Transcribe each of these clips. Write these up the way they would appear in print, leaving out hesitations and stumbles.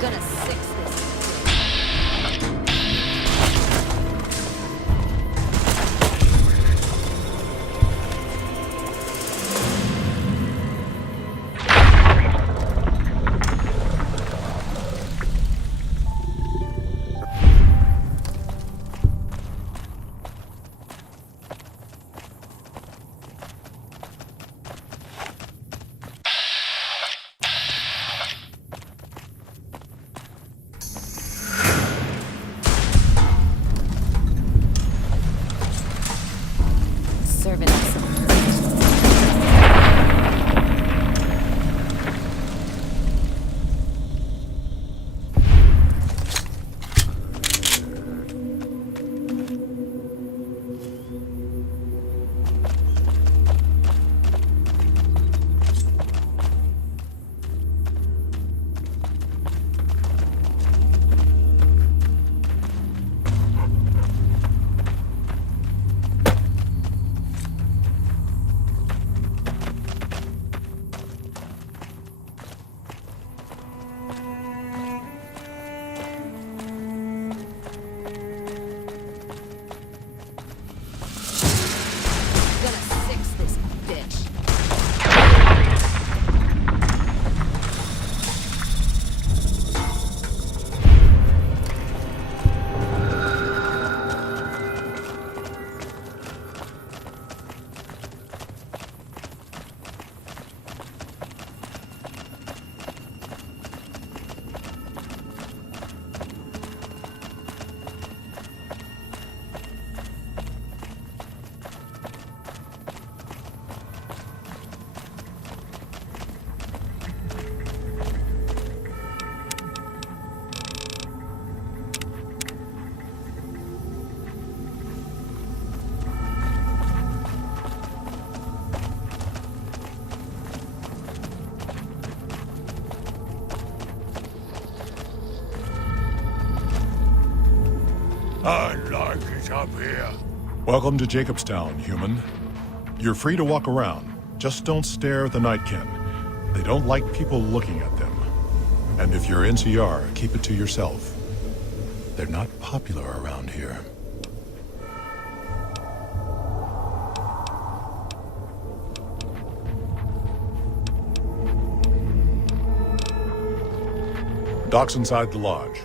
Gonna fix this. Serving us. I like it up here. Welcome to Jacobstown, human. You're free to walk around. Just don't stare at the Nightkin. They don't like people looking at them. And if you're NCR, keep it to yourself. They're not popular around here. Docks inside the lodge.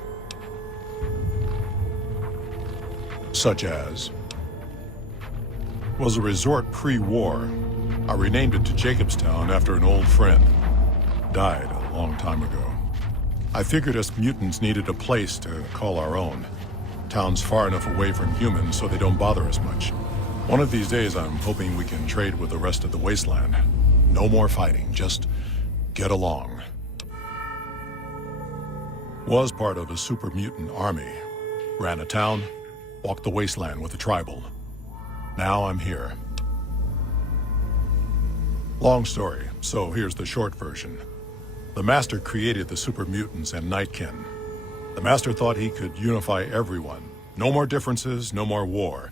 Such as... was a resort pre-war. I renamed it to Jacobstown after an old friend. Died long time ago. I figured us mutants needed a place to call our own. Town's far enough away from humans so they don't bother us much. One of these days, I'm hoping we can trade with the rest of the wasteland. No more fighting, just get along. Was part of a super mutant army. Ran a town, walked the wasteland with the tribal. Now I'm here. Long story, so here's the short version. The Master created the super mutants and Nightkin. The Master thought he could unify everyone. No more differences, no more war.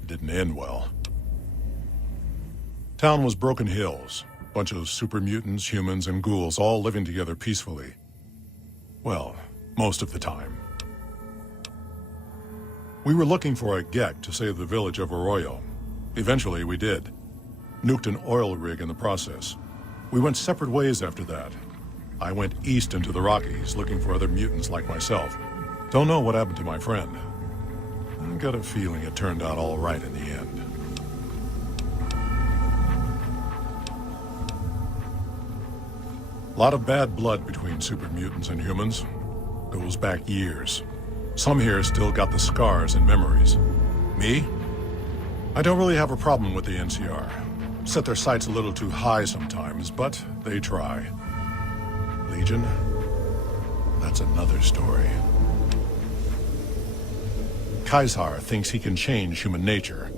It didn't end well. Town was Broken Hills. Bunch of super mutants, humans, and ghouls all living together peacefully. Well, most of the time. We were looking for a Gek to save the village of Arroyo. Eventually, we did. Nuked an oil rig in the process. We went separate ways after that. I went east into the Rockies, looking for other mutants like myself. Don't know what happened to my friend. I got a feeling it turned out all right in the end. A lot of bad blood between super mutants and humans. Goes back years. Some here still got the scars and memories. Me? I don't really have a problem with the NCR. Set their sights a little too high sometimes, but they try. Legion? That's another story. Caesar thinks he can change human nature.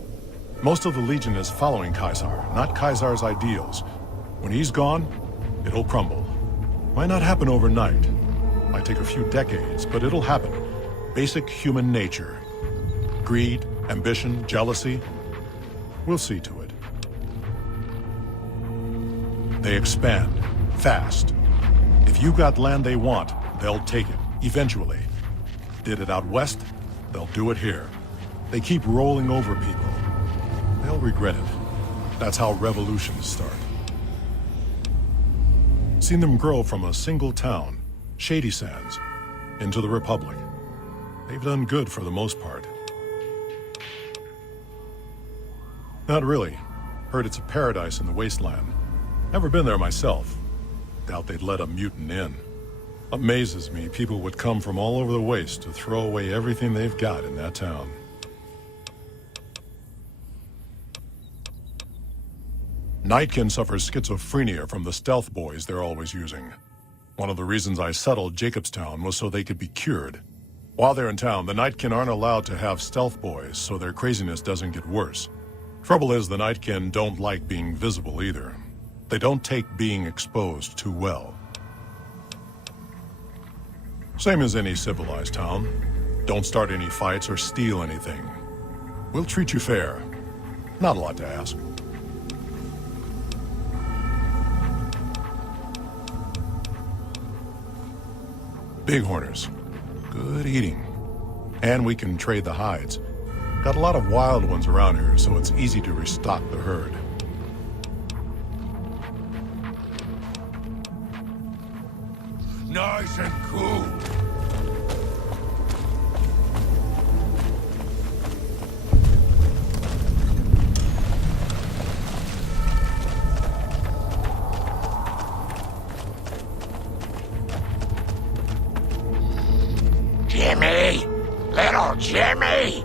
Most of the Legion is following Caesar, not Caesar's ideals. When he's gone, it'll crumble. Might not happen overnight. Might take a few decades, but it'll happen. Basic human nature. Greed, ambition, jealousy. We'll see to it. They expand. Fast. If you got land they want, they'll take it. Eventually. Did it out west, they'll do it here. They keep rolling over people. They'll regret it. That's how revolutions start. Seen them grow from a single town, Shady Sands, into the Republic. They've done good for the most part. Not really. Heard it's a paradise in the wasteland. Never been there myself. Doubt they'd let a mutant in. Amazes me people would come from all over the waste to throw away everything they've got in that town. Nightkin suffers schizophrenia from the stealth boys they're always using. One of the reasons I settled Jacobstown was so they could be cured. While they're in town, the Nightkin aren't allowed to have stealth boys, so their craziness doesn't get worse. Trouble is, the Nightkin don't like being visible either. They don't take being exposed too well. Same as any civilized town. Don't start any fights or steal anything. We'll treat you fair. Not a lot to ask. Bighorners. Good eating. And we can trade the hides. Got a lot of wild ones around here, so it's easy to restock the herd. Nice and cool. Jimmy! Little Jimmy!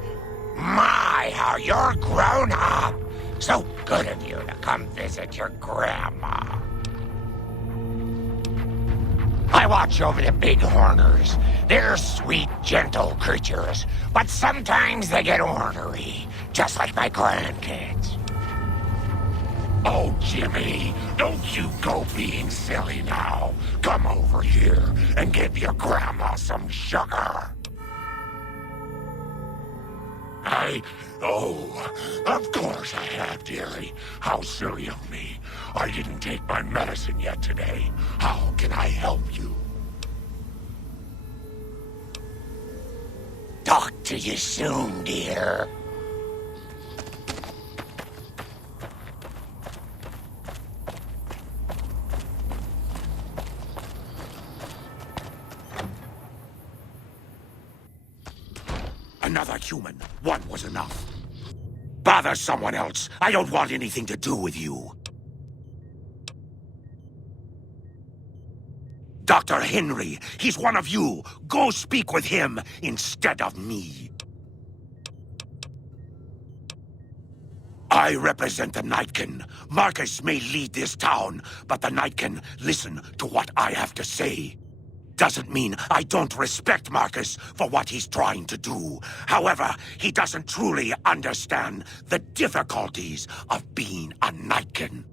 My, how you're grown up! So good of you to come visit your grandma. I watch over the Bighorners. They're sweet, gentle creatures, but sometimes they get ornery, just like my grandkids. Oh, Jimmy, don't you go being silly now. Come over here and give your grandma some sugar. Oh, of course I have, dearie. How silly of me. I didn't take my medicine yet today. How can I help you? Talk to you soon, dear. Another human. One was enough. Bother someone else. I don't want anything to do with you. Dr. Henry, he's one of you. Go speak with him instead of me. I represent the Nightkin. Marcus may lead this town, but the Nightkin listen to what I have to say. Doesn't mean I don't respect Marcus for what he's trying to do. However, he doesn't truly understand the difficulties of being a Nightkin.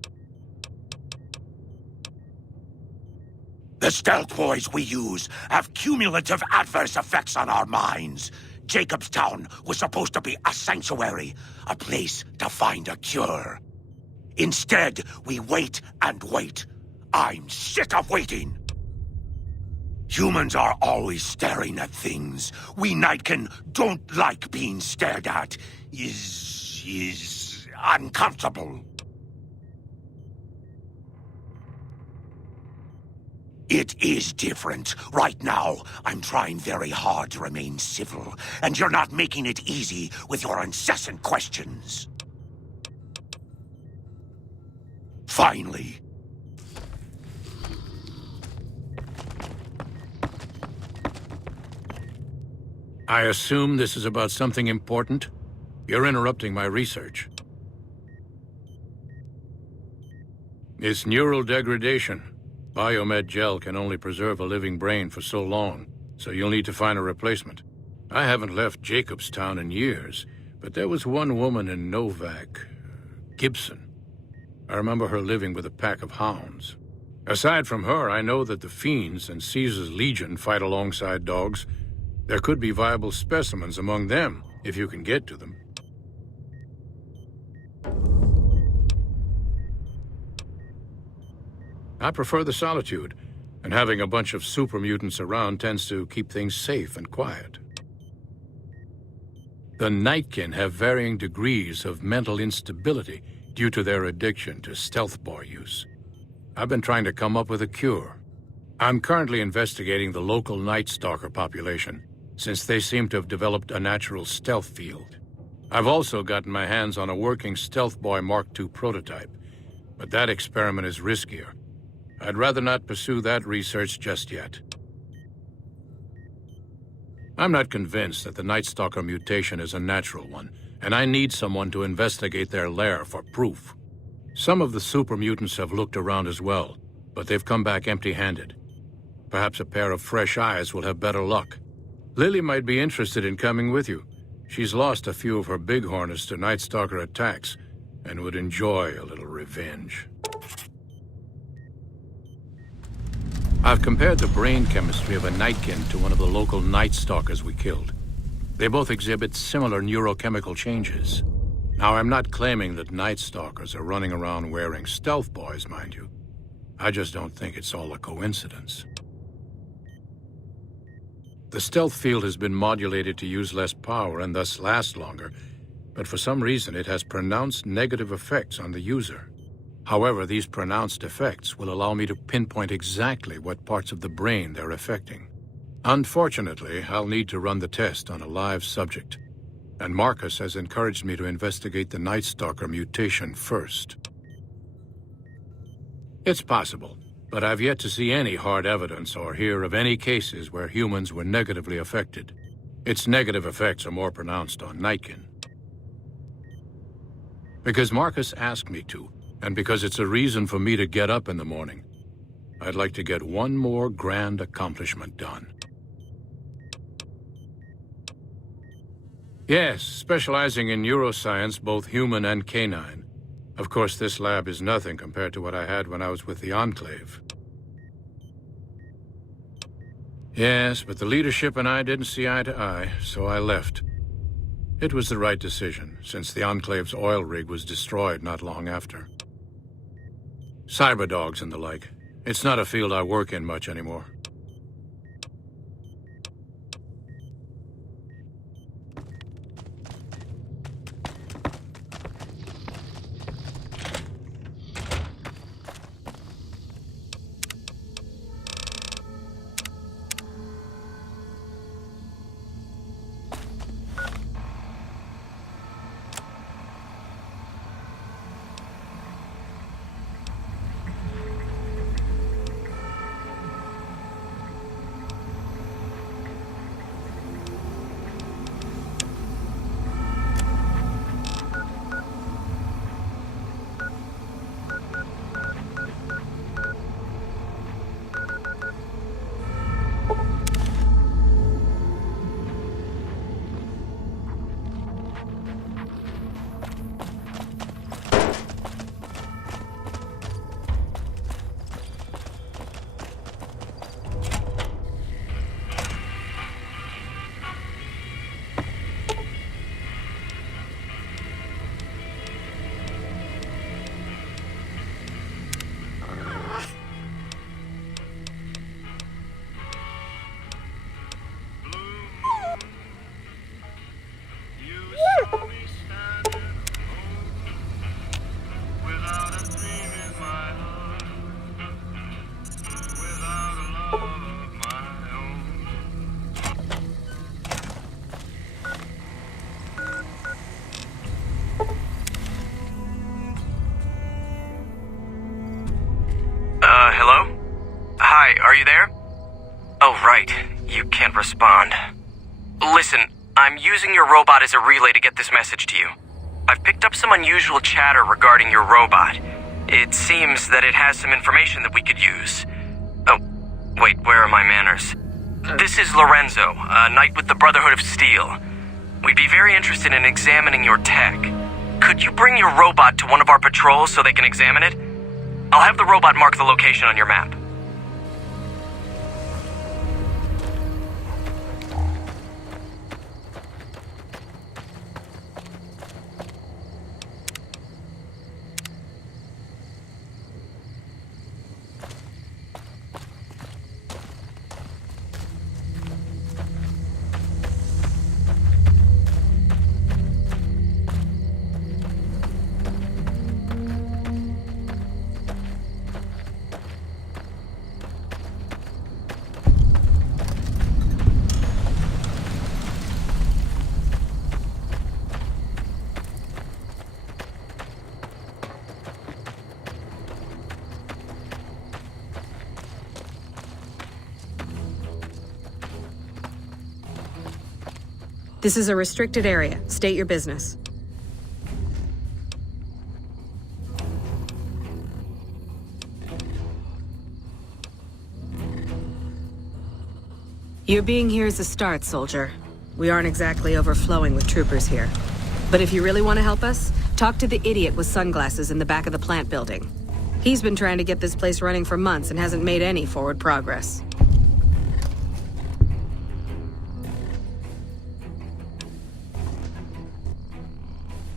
The stealth boys we use have cumulative adverse effects on our minds. Jacobstown was supposed to be a sanctuary, a place to find a cure. Instead, we wait and wait. I'm sick of waiting. Humans are always staring at things. We Nightkin don't like being stared at. Is uncomfortable. It is different. Right now, I'm trying very hard to remain civil, and you're not making it easy with your incessant questions. Finally. I assume this is about something important? You're interrupting my research. It's neural degradation. Biomed gel can only preserve a living brain for so long, so you'll need to find a replacement. I haven't left Jacobstown in years, but there was one woman in Novak, Gibson. I remember her living with a pack of hounds. Aside from her, I know that the Fiends and Caesar's Legion fight alongside dogs. There could be viable specimens among them, if you can get to them. I prefer the solitude, and having a bunch of super mutants around tends to keep things safe and quiet. The Nightkin have varying degrees of mental instability due to their addiction to stealth boy use. I've been trying to come up with a cure. I'm currently investigating the local Night Stalker population, since they seem to have developed a natural stealth field. I've also gotten my hands on a working Stealth Boy Mark II prototype, but that experiment is riskier. I'd rather not pursue that research just yet. I'm not convinced that the Night Stalker mutation is a natural one, and I need someone to investigate their lair for proof. Some of the super mutants have looked around as well, but they've come back empty-handed. Perhaps a pair of fresh eyes will have better luck. Lily might be interested in coming with you. She's lost a few of her bighorners to Night Stalker attacks, and would enjoy a little revenge. I've compared the brain chemistry of a Nightkin to one of the local Night Stalkers we killed. They both exhibit similar neurochemical changes. Now, I'm not claiming that Night Stalkers are running around wearing stealth boys, mind you. I just don't think it's all a coincidence. The stealth field has been modulated to use less power and thus last longer, but for some reason it has pronounced negative effects on the user. However, these pronounced effects will allow me to pinpoint exactly what parts of the brain they're affecting. Unfortunately, I'll need to run the test on a live subject, and Marcus has encouraged me to investigate the Night Stalker mutation first. It's possible, but I've yet to see any hard evidence or hear of any cases where humans were negatively affected. Its negative effects are more pronounced on Nightkin. Because Marcus asked me to, and because it's a reason for me to get up in the morning, I'd like to get one more grand accomplishment done. Yes, specializing in neuroscience, both human and canine. Of course, this lab is nothing compared to what I had when I was with the Enclave. Yes, but the leadership and I didn't see eye to eye, so I left. It was the right decision, since the Enclave's oil rig was destroyed not long after. Cyberdogs and the like. It's not a field I work in much anymore. Oh, right. You can't respond. Listen, I'm using your robot as a relay to get this message to you. I've picked up some unusual chatter regarding your robot. It seems that it has some information that we could use. Oh, wait, where are my manners? This is Lorenzo, a knight with the Brotherhood of Steel. We'd be very interested in examining your tech. Could you bring your robot to one of our patrols so they can examine it? I'll have the robot mark the location on your map. This is a restricted area. State your business. Your being here is a start, soldier. We aren't exactly overflowing with troopers here. But if you really want to help us, talk to the idiot with sunglasses in the back of the plant building. He's been trying to get this place running for months and hasn't made any forward progress.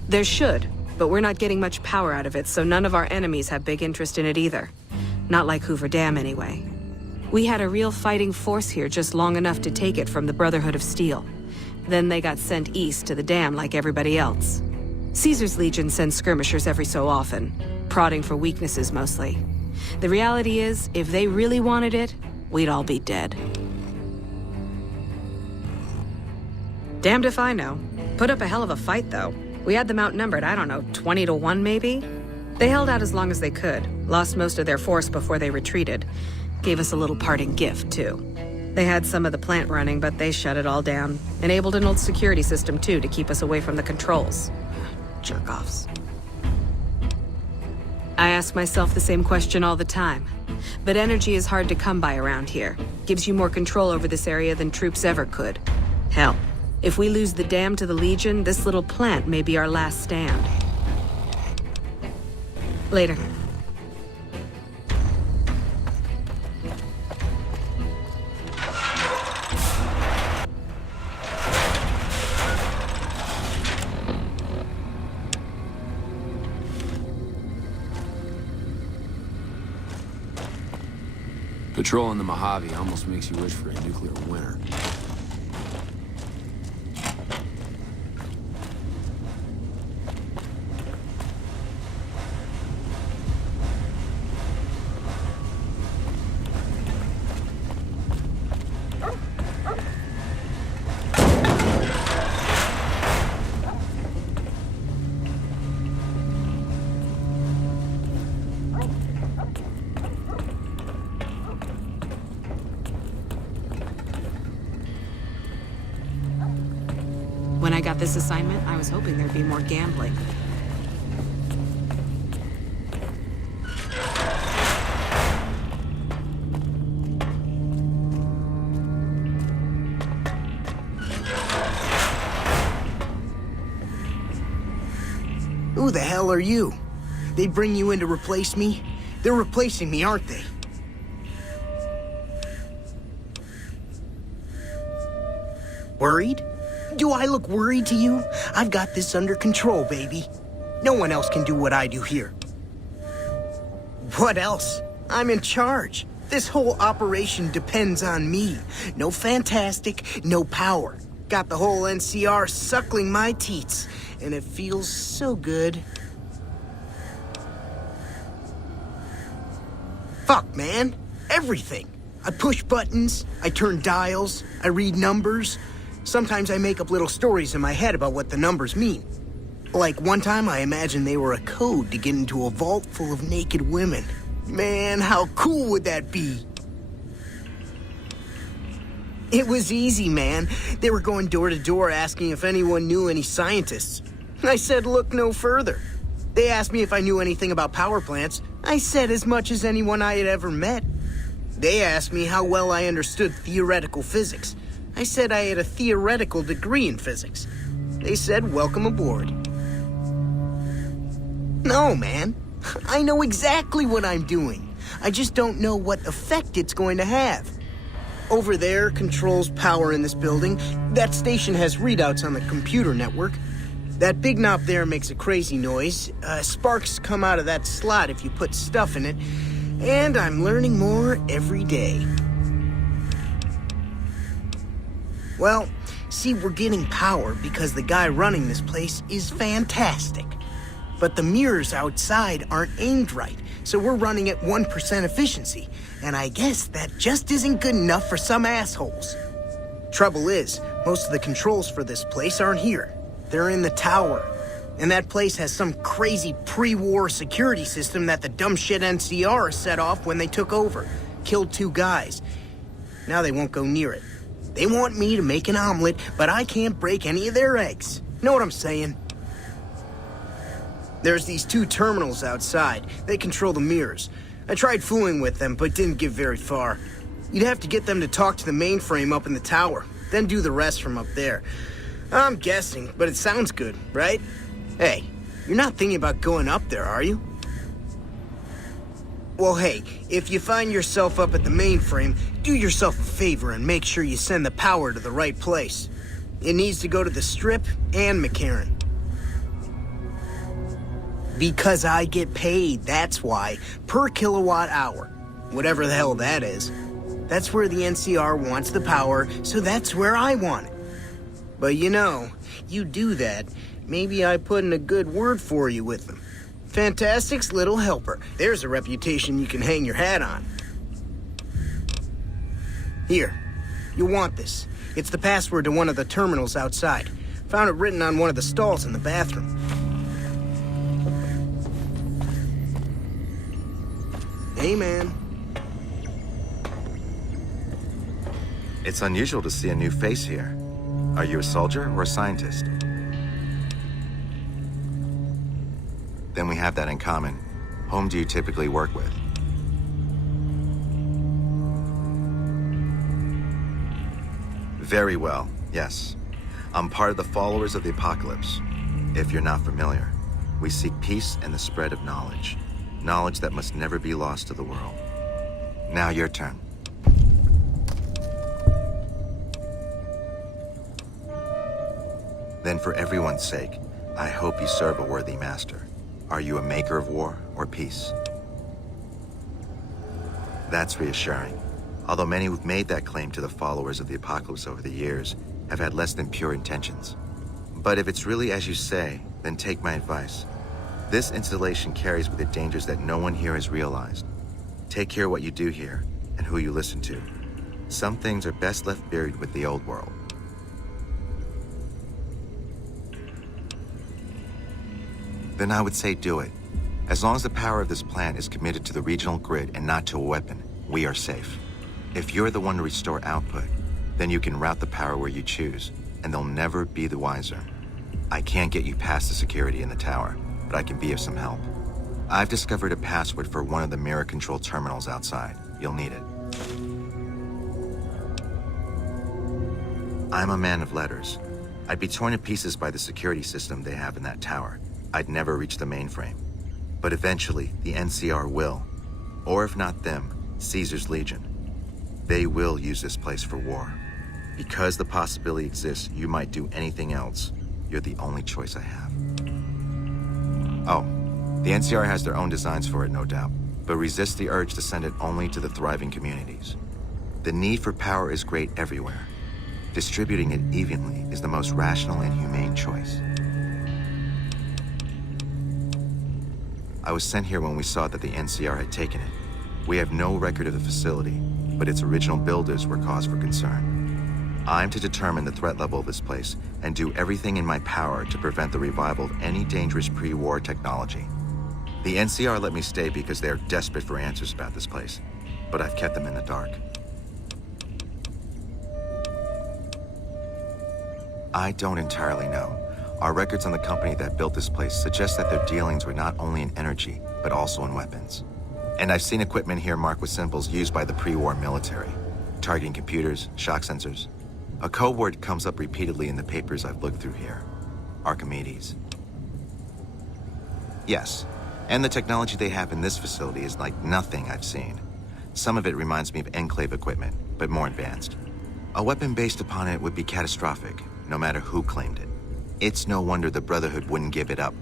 There should, but we're not getting much power out of it, so none of our enemies have big interest in it either. Not like Hoover Dam, anyway. We had a real fighting force here just long enough to take it from the Brotherhood of Steel. Then they got sent east to the dam like everybody else. Caesar's Legion sends skirmishers every so often, prodding for weaknesses mostly. The reality is, if they really wanted it, we'd all be dead. Damned if I know. Put up a hell of a fight, though. We had them outnumbered, I don't know, 20-1 maybe? They held out as long as they could, lost most of their force before they retreated. Gave us a little parting gift, too. They had some of the plant running, but they shut it all down. Enabled an old security system, too, to keep us away from the controls. Jerk-offs. I ask myself the same question all the time. But energy is hard to come by around here. Gives you more control over this area than troops ever could. Hell. If we lose the dam to the Legion, this little plant may be our last stand. Later. Patrolling the Mojave almost makes you wish for a nuclear winter. When I got this assignment, I was hoping there'd be more gambling. Who the hell are you? They bring you in to replace me? They're replacing me, aren't they? Worried? Do I look worried to you? I've got this under control, baby. No one else can do what I do here. What else? I'm in charge. This whole operation depends on me. No fantastic, no power. Got the whole NCR suckling my teats, and it feels so good. Fuck, man. Everything. I push buttons, I turn dials, I read numbers. Sometimes I make up little stories in my head about what the numbers mean. Like one time I imagined they were a code to get into a vault full of naked women. Man, how cool would that be? It was easy, man. They were going door to door asking if anyone knew any scientists. I said, look no further. They asked me if I knew anything about power plants. I said as much as anyone I had ever met. They asked me how well I understood theoretical physics. I said I had a theoretical degree in physics. They said, welcome aboard. No, man. I know exactly what I'm doing. I just don't know what effect it's going to have. Over there controls power in this building. That station has readouts on the computer network. That big knob there makes a crazy noise. Sparks come out of that slot if you put stuff in it. And I'm learning more every day. Well, see, we're getting power because the guy running this place is fantastic. But the mirrors outside aren't aimed right, so we're running at 1% efficiency. And I guess that just isn't good enough for some assholes. Trouble is, most of the controls for this place aren't here. They're in the tower. And that place has some crazy pre-war security system that the dumb shit NCR set off when they took over. Killed 2 guys. Now they won't go near it. They want me to make an omelet, but I can't break any of their eggs. Know what I'm saying? There's these 2 terminals outside. They control the mirrors. I tried fooling with them, but didn't get very far. You'd have to get them to talk to the mainframe up in the tower, then do the rest from up there. I'm guessing, but it sounds good, right? Hey, you're not thinking about going up there, are you? Well, hey, if you find yourself up at the mainframe, do yourself a favor and make sure you send the power to the right place. It needs to go to the Strip and McCarran. Because I get paid, that's why. Per kilowatt hour. Whatever the hell that is. That's where the NCR wants the power, so that's where I want it. But you know, you do that, maybe I put in a good word for you with them. Fantastic's little helper. There's a reputation you can hang your hat on. Here, you'll want this. It's the password to one of the terminals outside. Found it written on one of the stalls in the bathroom. Hey, man. It's unusual to see a new face here. Are you a soldier or a scientist? Then we have that in common. Whom do you typically work with? Very well, yes. I'm part of the Followers of the Apocalypse. If you're not familiar, we seek peace and the spread of knowledge. Knowledge that must never be lost to the world. Now your turn. Then for everyone's sake, I hope you serve a worthy master. Are you a maker of war or peace? That's reassuring. Although many who've made that claim to the Followers of the Apocalypse over the years have had less than pure intentions. But if it's really as you say, then take my advice. This installation carries with it dangers that no one here has realized. Take care of what you do here and who you listen to. Some things are best left buried with the old world. Then I would say do it. As long as the power of this plant is committed to the regional grid and not to a weapon, we are safe. If you're the one to restore output, then you can route the power where you choose, and they'll never be the wiser. I can't get you past the security in the tower, but I can be of some help. I've discovered a password for one of the mirror control terminals outside. You'll need it. I'm a man of letters. I'd be torn to pieces by the security system they have in that tower. I'd never reach the mainframe. But eventually, the NCR will. Or if not them, Caesar's Legion. They will use this place for war. Because the possibility exists you might do anything else, you're the only choice I have. Oh, the NCR has their own designs for it, no doubt, but resist the urge to send it only to the thriving communities. The need for power is great everywhere. Distributing it evenly is the most rational and humane choice. I was sent here when we saw that the NCR had taken it. We have no record of the facility, but its original builders were cause for concern. I'm to determine the threat level of this place and do everything in my power to prevent the revival of any dangerous pre-war technology. The NCR let me stay because they are desperate for answers about this place, but I've kept them in the dark. I don't entirely know. Our records on the company that built this place suggest that their dealings were not only in energy, but also in weapons. And I've seen equipment here marked with symbols used by the pre-war military, targeting computers, shock sensors. A code word comes up repeatedly in the papers I've looked through here. Archimedes. Yes, and the technology they have in this facility is like nothing I've seen. Some of it reminds me of Enclave equipment, but more advanced. A weapon based upon it would be catastrophic, no matter who claimed it. It's no wonder the Brotherhood wouldn't give it up.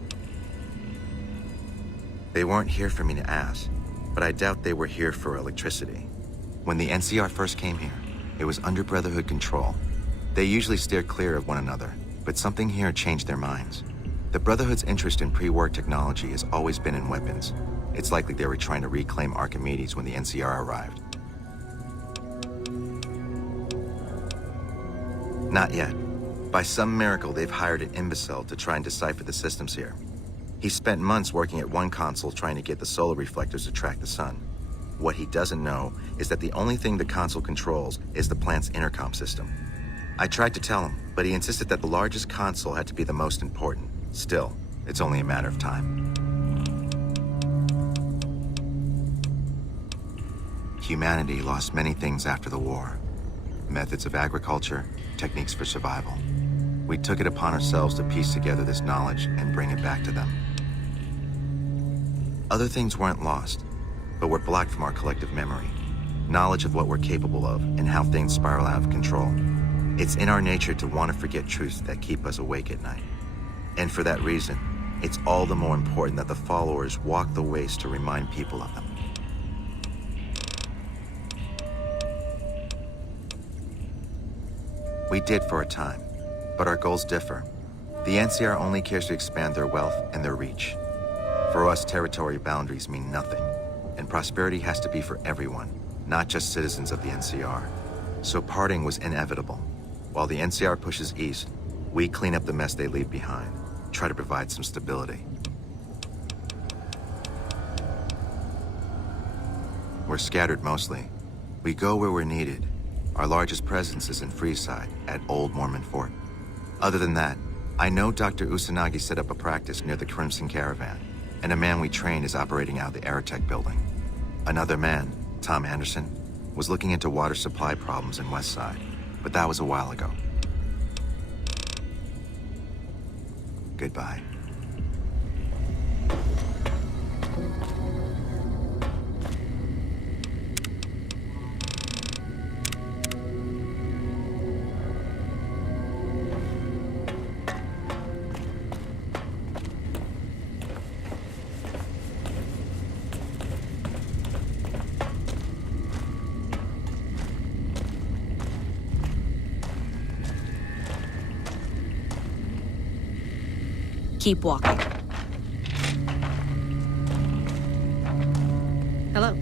They weren't here for me to ask, but I doubt they were here for electricity. When the NCR first came here, it was under Brotherhood control. They usually steer clear of one another, but something here changed their minds. The Brotherhood's interest in pre-war technology has always been in weapons. It's likely they were trying to reclaim Archimedes when the NCR arrived. Not yet. By some miracle, they've hired an imbecile to try and decipher the systems here. He spent months working at one console trying to get the solar reflectors to track the sun. What he doesn't know is that the only thing the console controls is the plant's intercom system. I tried to tell him, but he insisted that the largest console had to be the most important. Still, it's only a matter of time. Humanity lost many things after the war. Methods of agriculture, techniques for survival. We took it upon ourselves to piece together this knowledge and bring it back to them. Other things weren't lost, but were blocked from our collective memory. Knowledge of what we're capable of and how things spiral out of control. It's in our nature to want to forget truths that keep us awake at night. And for that reason, it's all the more important that the followers walk the ways to remind people of them. We did for a time, but our goals differ. The NCR only cares to expand their wealth and their reach. For us, territory boundaries mean nothing, and prosperity has to be for everyone, not just citizens of the NCR. So parting was inevitable. While the NCR pushes east, we clean up the mess they leave behind, try to provide some stability. We're scattered mostly. We go where we're needed. Our largest presence is in Freeside, at Old Mormon Fort. Other than that, I know Dr. Usanagi set up a practice near the Crimson Caravan, and a man we trained is operating out of the Aerotech building. Another man, Tom Anderson, was looking into water supply problems in Westside, but that was a while ago. Goodbye. Keep walking. Hello.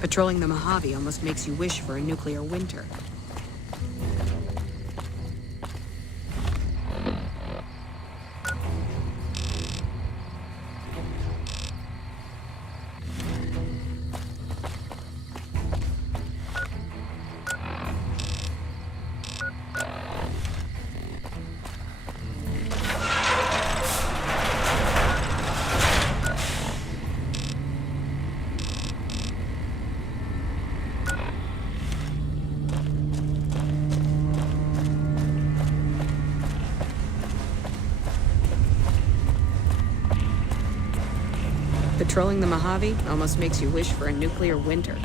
Patrolling the Mojave almost makes you wish for a nuclear winter. Patrolling the Mojave almost makes you wish for a nuclear winter.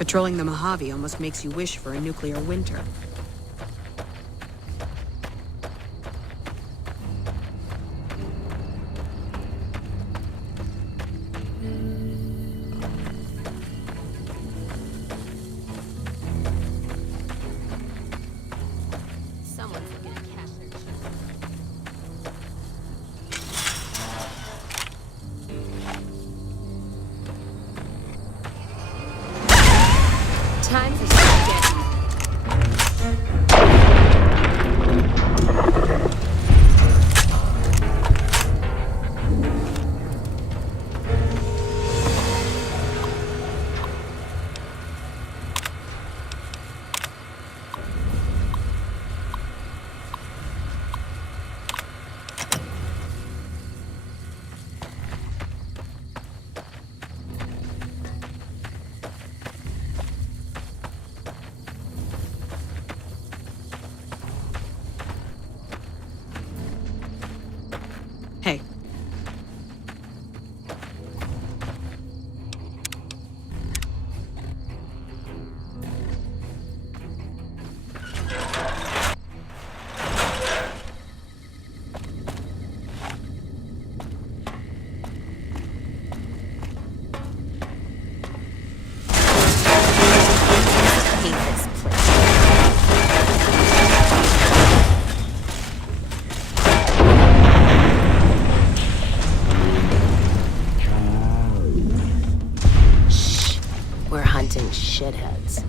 Patrolling the Mojave almost makes you wish for a nuclear winter. Someone's looking to cash their check. Time for some getting. Hey, Hate this place. Shh. We're hunting shitheads.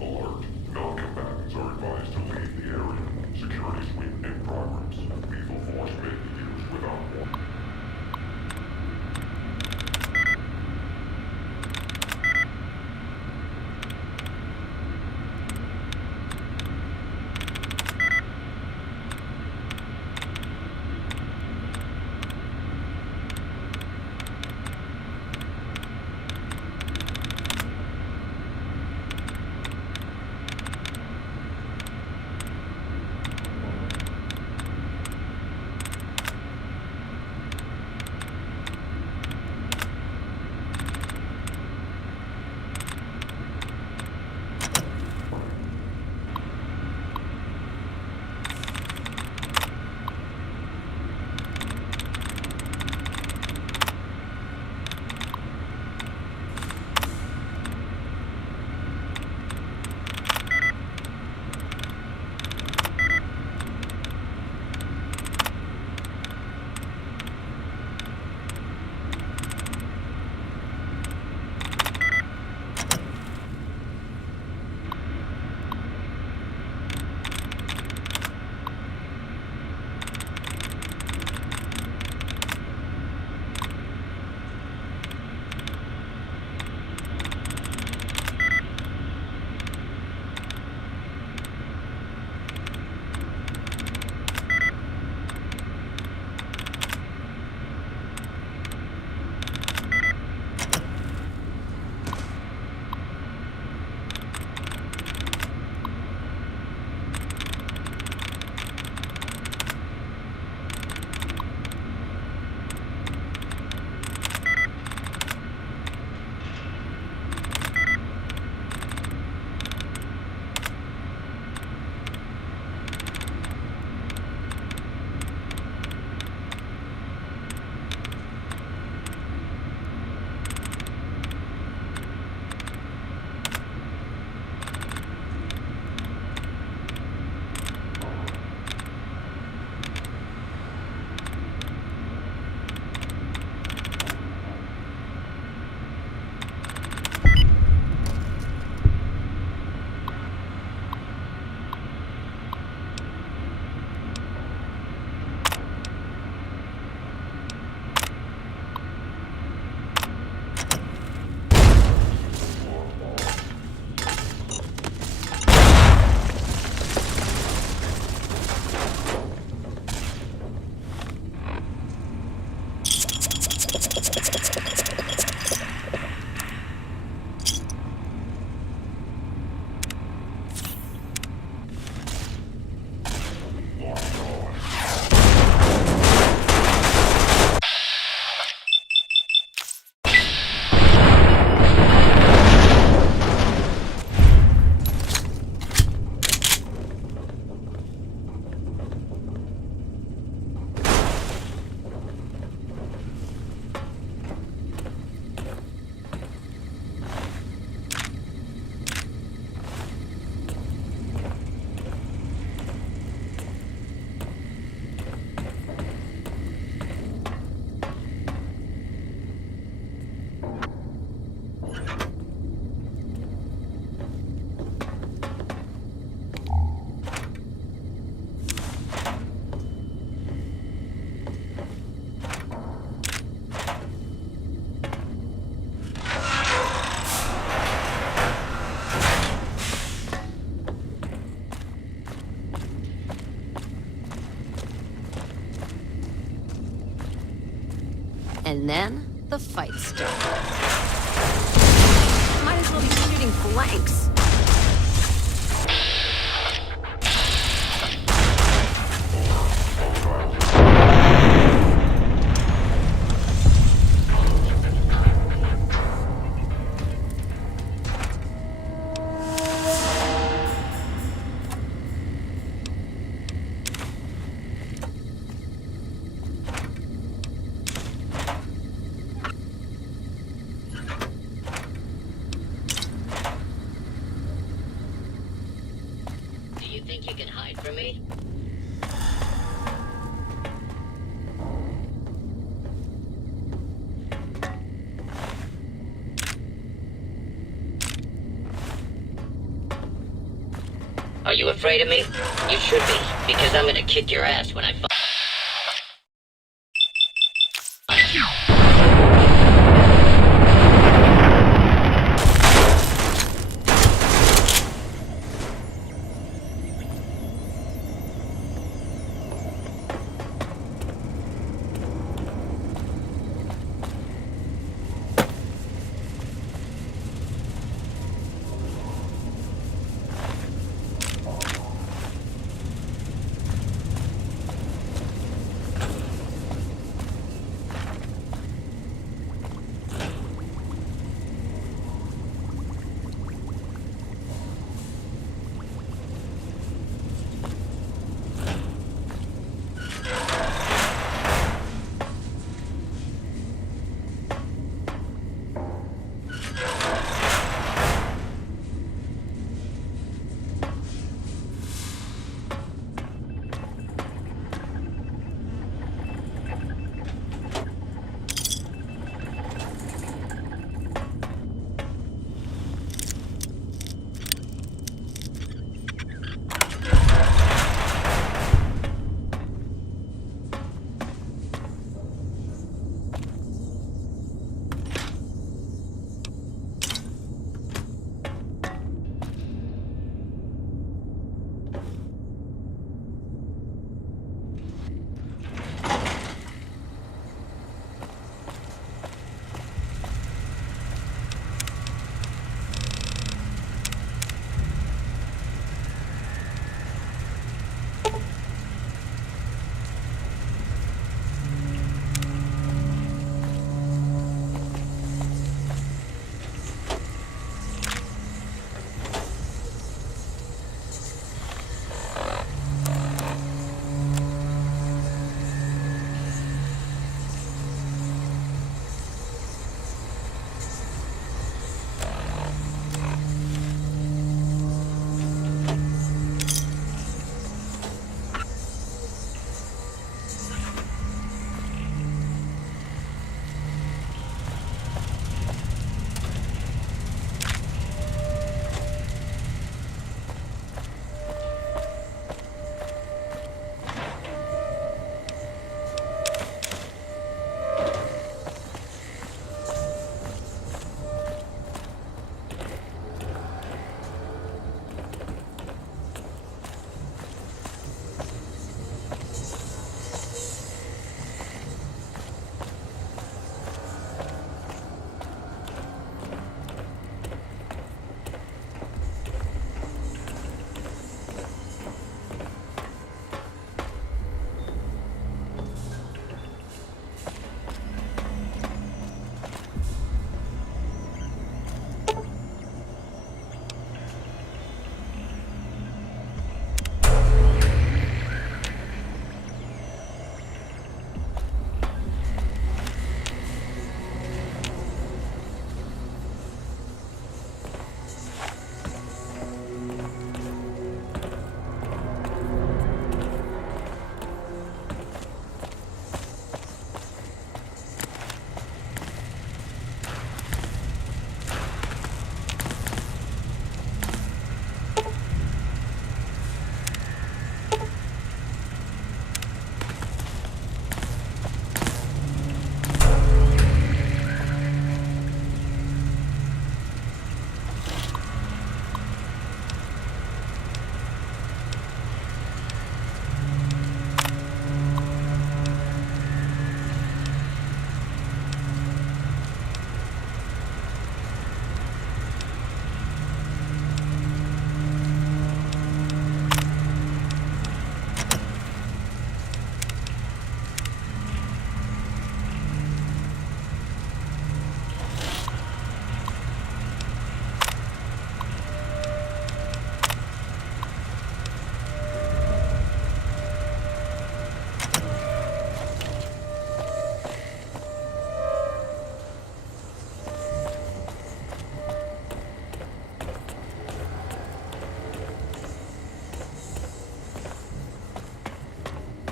Alert. Non-combatants are advised And then, the fight started. Might as well be shooting blanks. Do you think you can hide from me? Are you afraid of me? You should be, because I'm gonna kick your ass when I find you.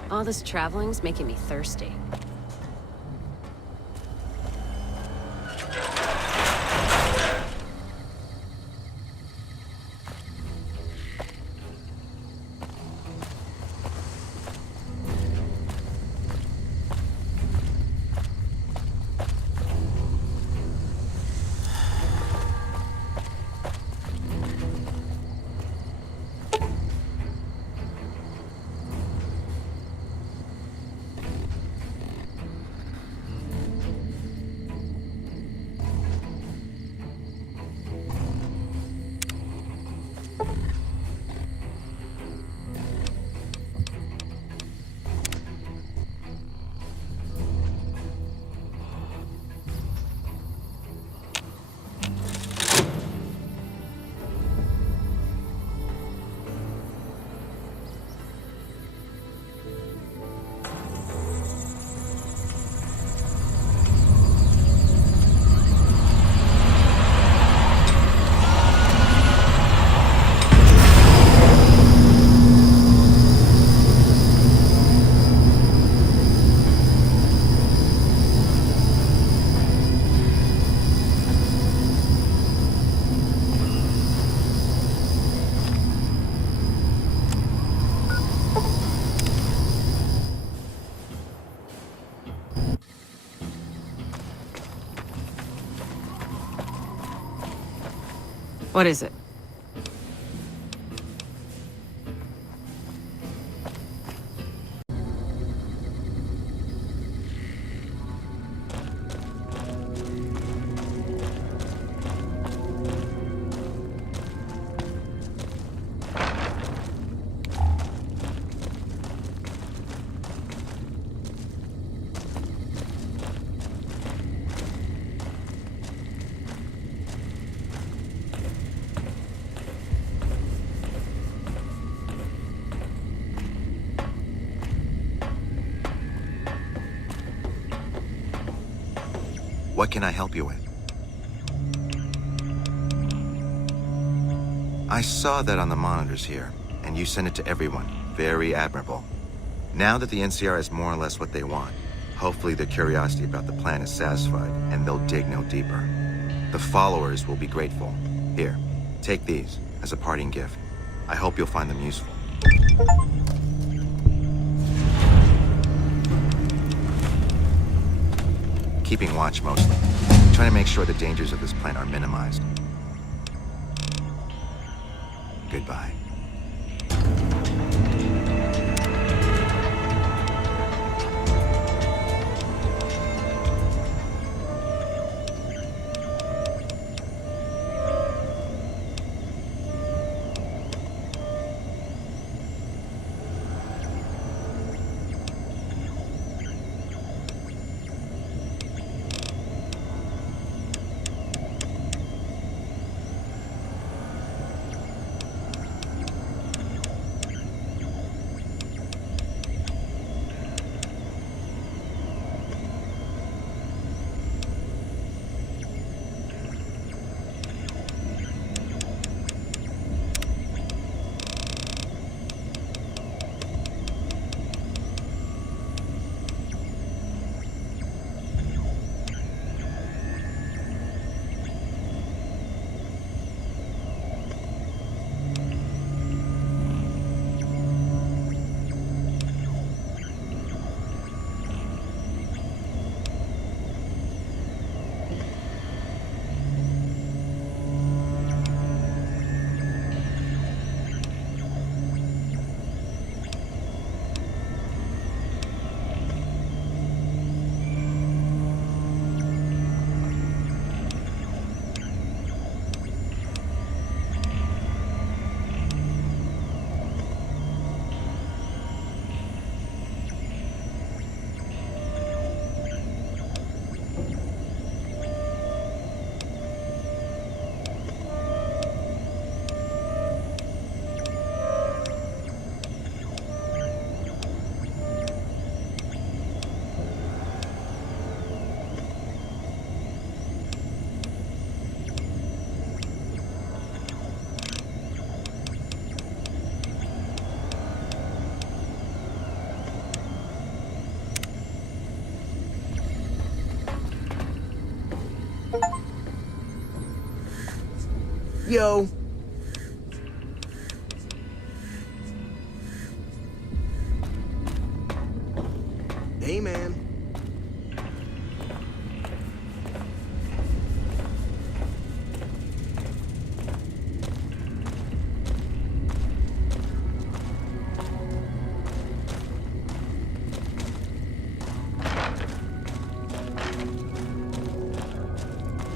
All this traveling's making me thirsty. What is it? What can I help you with? I saw that on the monitors here, and you sent it to everyone. Very admirable. Now that the NCR is more or less what they want, hopefully their curiosity about the plan is satisfied, and they'll dig no deeper. The followers will be grateful. Here, take these as a parting gift. I hope you'll find them useful. Keeping watch mostly. Trying to make sure the dangers of this plan are minimized. Goodbye. Yo. Hey, man.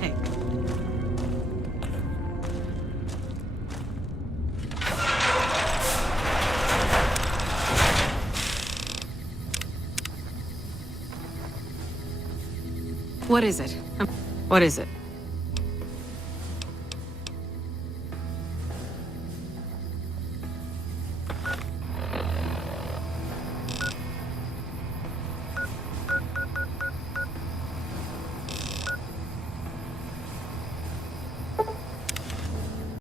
Hey. What is it? What is it?